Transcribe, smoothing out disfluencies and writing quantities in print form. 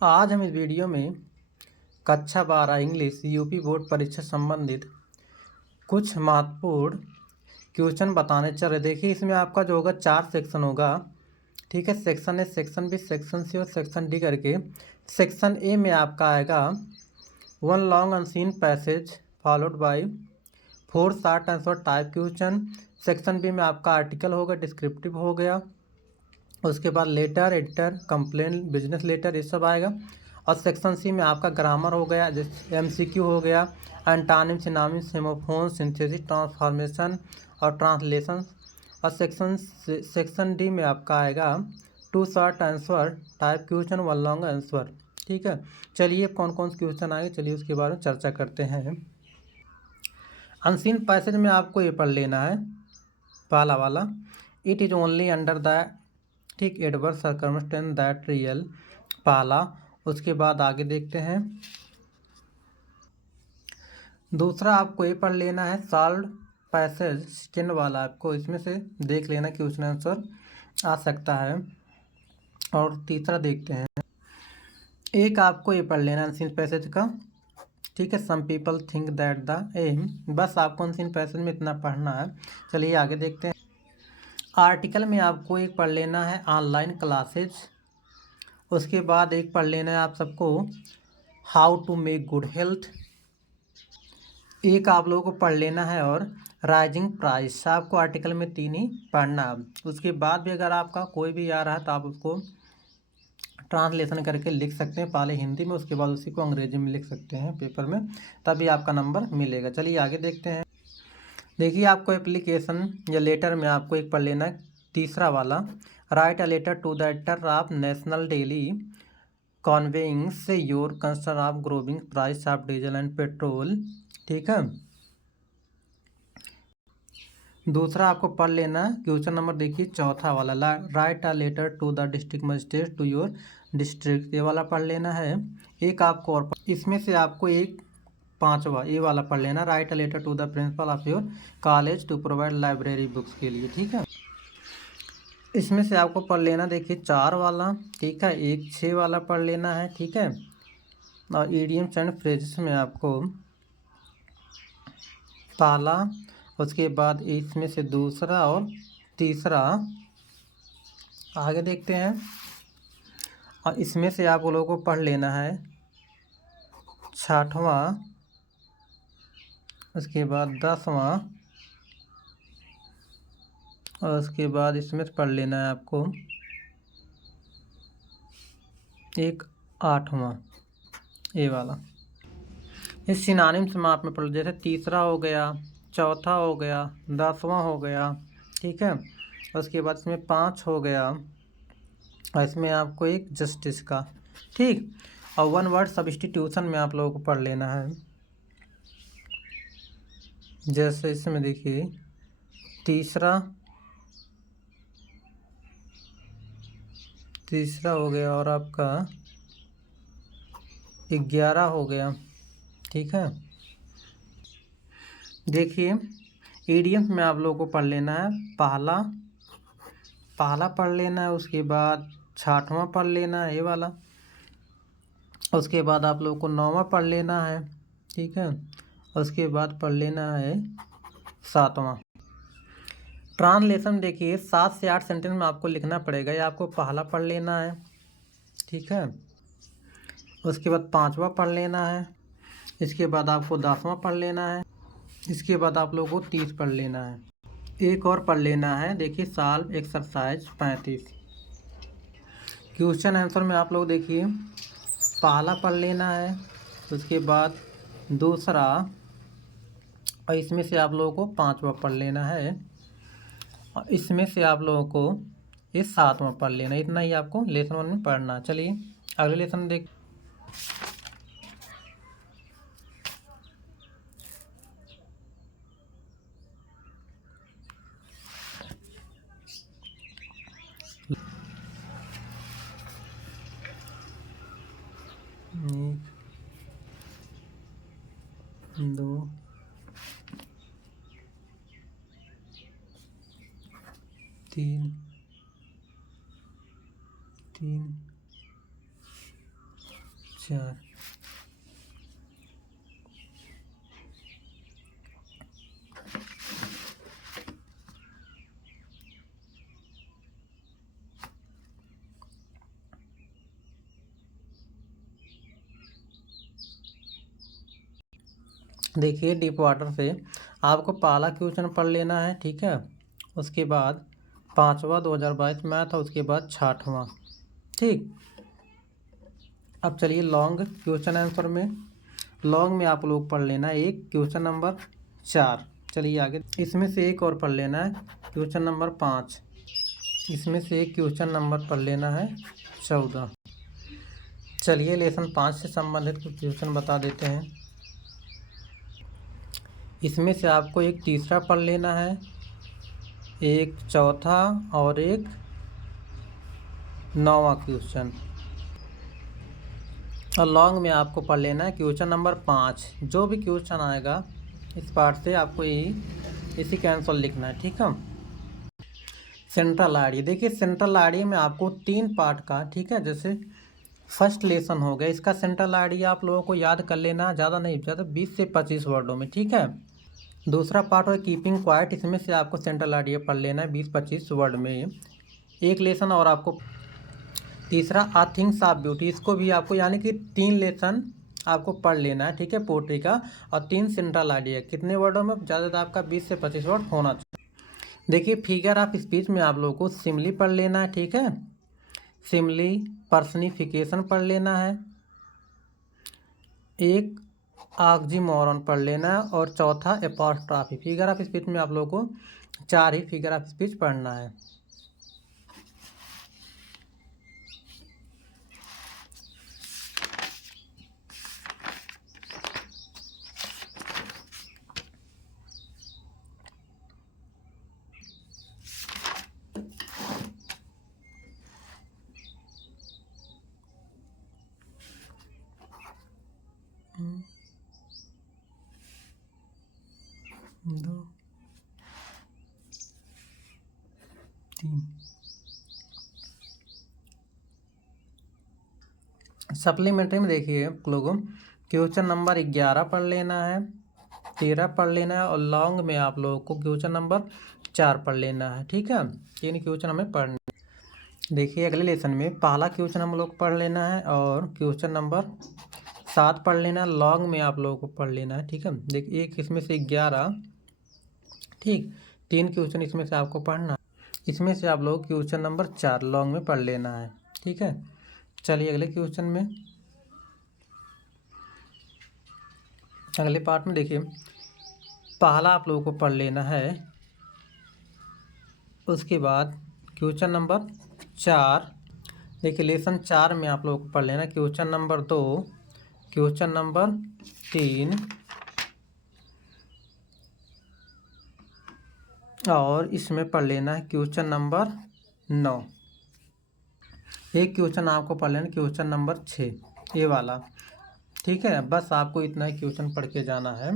आज हम इस वीडियो में कक्षा 12 इंग्लिश यूपी बोर्ड परीक्षा संबंधित कुछ महत्वपूर्ण क्वेश्चन बताने चल रहे। देखिए, इसमें आपका जो होगा 4 सेक्शन होगा। ठीक है, section A, section B, section C और सेक्शन डी करके। सेक्शन ए में आपका आएगा one long unseen passage followed by 4 short answer type question. Section B में आपका आर्टिकल होगा, डिस्क्रिप्टिव हो गया। उसके बाद letter, editor, complain, business letter, ये सब आएगा। और सेक्शन सी में आपका ग्रामर हो गया, जैसे एमसीक्यू हो गया, एंटानिम, सिनोनिम्स, होमोफोन, सिंथेसिस, ट्रांसफॉर्मेशन और ट्रांसलेशन। और सेक्शन डी में आपका आएगा 2 short answer type question, 1 long answer. ठीक है, चलिए कौन कौन से क्वेश्चन आएंगे, चलिए उसके बारे में चर्चा करते हैं। अनसीन पैसेज में आपको ये पढ़ लेना है, पहला वाला, it is only under the, ठीक, एडवर्स सर्कमस्टेंस दैट रियल, पहला। उसके बाद आगे देखते हैं। दूसरा आपको ये पढ़ लेना है सॉल्व पैसेज, सेकेंड वाला, आपको इसमें से देख लेना क्वेश्चन आंसर आ सकता है। और तीसरा देखते हैं, एक आपको ये पढ़ लेना अनसीन पैसेज का। ठीक है, some people think that the M, बस आपको अनसीन पैसेज में इतना पढ़ना है। चलिए आगे देखते हैं। आर्टिकल में आपको एक पढ़ लेना है ऑनलाइन क्लासेज। उसके बाद एक पढ़ लेना है आप सबको how to make good health, एक आप लोगों को पढ़ लेना है, और राइजिंग प्राइस। आपको आर्टिकल में 3 ही पढ़ना है। उसके बाद भी अगर आपका कोई भी आ रहा है तो आप उसको ट्रांसलेशन करके लिख सकते हैं, पहले हिंदी में, उसके बाद उसी को अंग्रेजी में लिख सकते हैं पेपर में, तभी आपका नंबर मिलेगा। चलिए आगे देखते हैं। देखिए, आपको एप्लीकेशन या लेटर में आपको एक पढ़ लेना है, तीसरा वाला, write a letter to the editor of national daily conveying से your concern of growing price of diesel and petrol. ठीक है, दूसरा आपको पढ़ लेना है क्वेश्चन नंबर, देखिए चौथा वाला, write a letter to the district magistrate to your district, ये वाला पढ़ लेना है। एक आपको और इसमें से आपको एक पांचवा ये वाला पढ़ लेना, write a letter to the principal of your college to provide library books के लिए। ठीक है, इसमें से आपको पढ़ लेना, देखिए 4 वाला। ठीक है, एक 6 वाला पढ़ लेना है। ठीक है, और इडियम्स एंड फ्रेजेस में आपको पहला, उसके बाद इसमें से दूसरा और तीसरा। आगे देखते हैं। और इसमें से आप लोगों को पढ़ लेना है 6वां, उसके बाद 10वां, और उसके बाद इसमें से पढ़ लेना है आपको एक 8वां, ये वाला। इस सिनोनिम्स में आप में पढ़, जैसे तीसरा हो गया, चौथा हो गया, 10वां हो गया। ठीक है, उसके बाद इसमें 5 हो गया, और इसमें आपको एक जस्टिस का। ठीक, और 1 वर्ड सब्स्टिट्यूशन में आप लोगों को पढ़ लेना है। जैसे इसमें देखिए तीसरा हो गया, और आपका 11 हो गया। ठीक है, देखिए ईडियम्स में आप लोगों को पढ़ लेना है, पहला पढ़ लेना है, उसके बाद 6वां पढ़ लेना है, ये वाला। उसके बाद आप लोगों को 9वां पढ़ लेना है। ठीक है, उसके बाद पढ़ लेना है 7वां। ट्रांसलेशन देखिए 7 से 8 सेंटेंस में आपको लिखना पड़ेगा, ये आपको पहला पढ़ लेना है। ठीक है, उसके बाद 5वां पढ़ लेना है, इसके बाद आपको 10वां पढ़ लेना है, इसके बाद आप लोगों को 30 पढ़ लेना है। एक और पढ़ लेना है, देखिए सॉल्व एक्सरसाइज 35। क्वेश्चन आंसर में आप लोग देखिए पहला पढ़ लेना है, उसके बाद दूसरा, और इसमें से आप लोगों को 5वां पढ़ लेना है, और इसमें से आप लोगों को ये 7वां पढ़ लेना। इतना ही आपको लेसन 1 में पढ़ना। चलिए अगले लेसन देख। एक, 2, 3, 4। देखिए डीप वाटर से आपको पहला क्वेश्चन पढ़ लेना है, ठीक है। उसके बाद 5वां 2022 मैथ और उसके बाद 6वां, ठीक। अब चलिए लॉन्ग क्वेश्चन आंसर में, लॉन्ग में आप लोग पढ़ लेना है एक क्वेश्चन नंबर 4। चलिए आगे, इसमें से एक और पढ़ लेना है क्वेश्चन नंबर 5। इसमें से एक क्वेश्चन नंबर पढ़ लेना है 14। चलिए लेसन 5 से संबंधित कुछ क्वेश्चन बता देते हैं। इसमें से आपको एक तीसरा पढ़ लेना है, एक चौथा और एक 9वां क्वेश्चन। और लॉन्ग में आपको पढ़ लेना है क्वेश्चन नंबर 5। जो भी क्वेश्चन आएगा इस पार्ट से आपको इसी का आंसर लिखना है, ठीक है। सेंट्रल आईडी, देखिए सेंट्रल आईडी में आपको 3 पार्ट का, ठीक है। जैसे फर्स्ट लेसन हो गया, इसका सेंट्रल आईडी आप लोगों को याद कर लेना, ज़्यादा नहीं, ज़्यादा 20 से 25 वर्डों में, ठीक है। दूसरा पार्ट है कीपिंग क्वाइट, इसमें से आपको सेंट्रल आईडी पढ़ लेना है 20-25 वर्ड में एक लेसन। और आपको तीसरा आ थिंग्स ऑफ ब्यूटी, इसको भी आपको यानी कि 3 लेसन आपको पढ़ लेना है, ठीक है, पोट्री का। और 3 सेंट्रल आईडी है, कितने वर्डों में, ज़्यादा आपका 20 से 25 वर्ड होना चाहिए। देखिए फिगर ऑफ स्पीच में आप लोगों को सिमली पढ़ लेना है, ठीक है। सिमली पर्सनिफिकेशन पढ़ लेना है, एक ऑक्सीमोरन पढ़ लेना है, और चौथा एपॉस्ट्रॉफी। फिगर ऑफ स्पीच में आप लोगों को 4 ही फिगर ऑफ स्पीच पढ़ना है। दो 3 सप्लीमेंट्री में देखिए लोगों, क्वेश्चन नंबर 11 पढ़ लेना है, 13 पढ़ लेना है, और लॉन्ग में आप लोगों को क्वेश्चन नंबर 4 पढ़ लेना है, ठीक है। 3 क्वेश्चन हमें पढ़ने। देखिए अगले लेसन में पहला क्वेश्चन हम लोग पढ़ लेना है, और क्वेश्चन नंबर 7 पढ़ लेना है। लॉन्ग में आप लोगों को पढ़ लेना है, ठीक है। देखिए एक इसमें से 11, ठीक, 3 क्वेश्चन इसमें से आपको पढ़ना है। इसमें से आप लोग क्वेश्चन नंबर 4 लॉन्ग में पढ़ लेना है, ठीक है। चलिए अगले क्वेश्चन में, अगले पार्ट में देखिए पहला आप लोगों को पढ़ लेना है, उसके बाद क्वेश्चन नंबर 4। देखिए लेसन 4 में आप लोगों को पढ़ लेना क्वेश्चन नंबर 2, क्वेश्चन नंबर 3, और इसमें पढ़ लेना है क्वेश्चन नंबर 9। एक क्वेश्चन आपको पढ़ लेना क्वेश्चन नंबर 6, ये वाला, ठीक है। बस आपको इतना ही क्वेश्चन पढ़ के जाना है।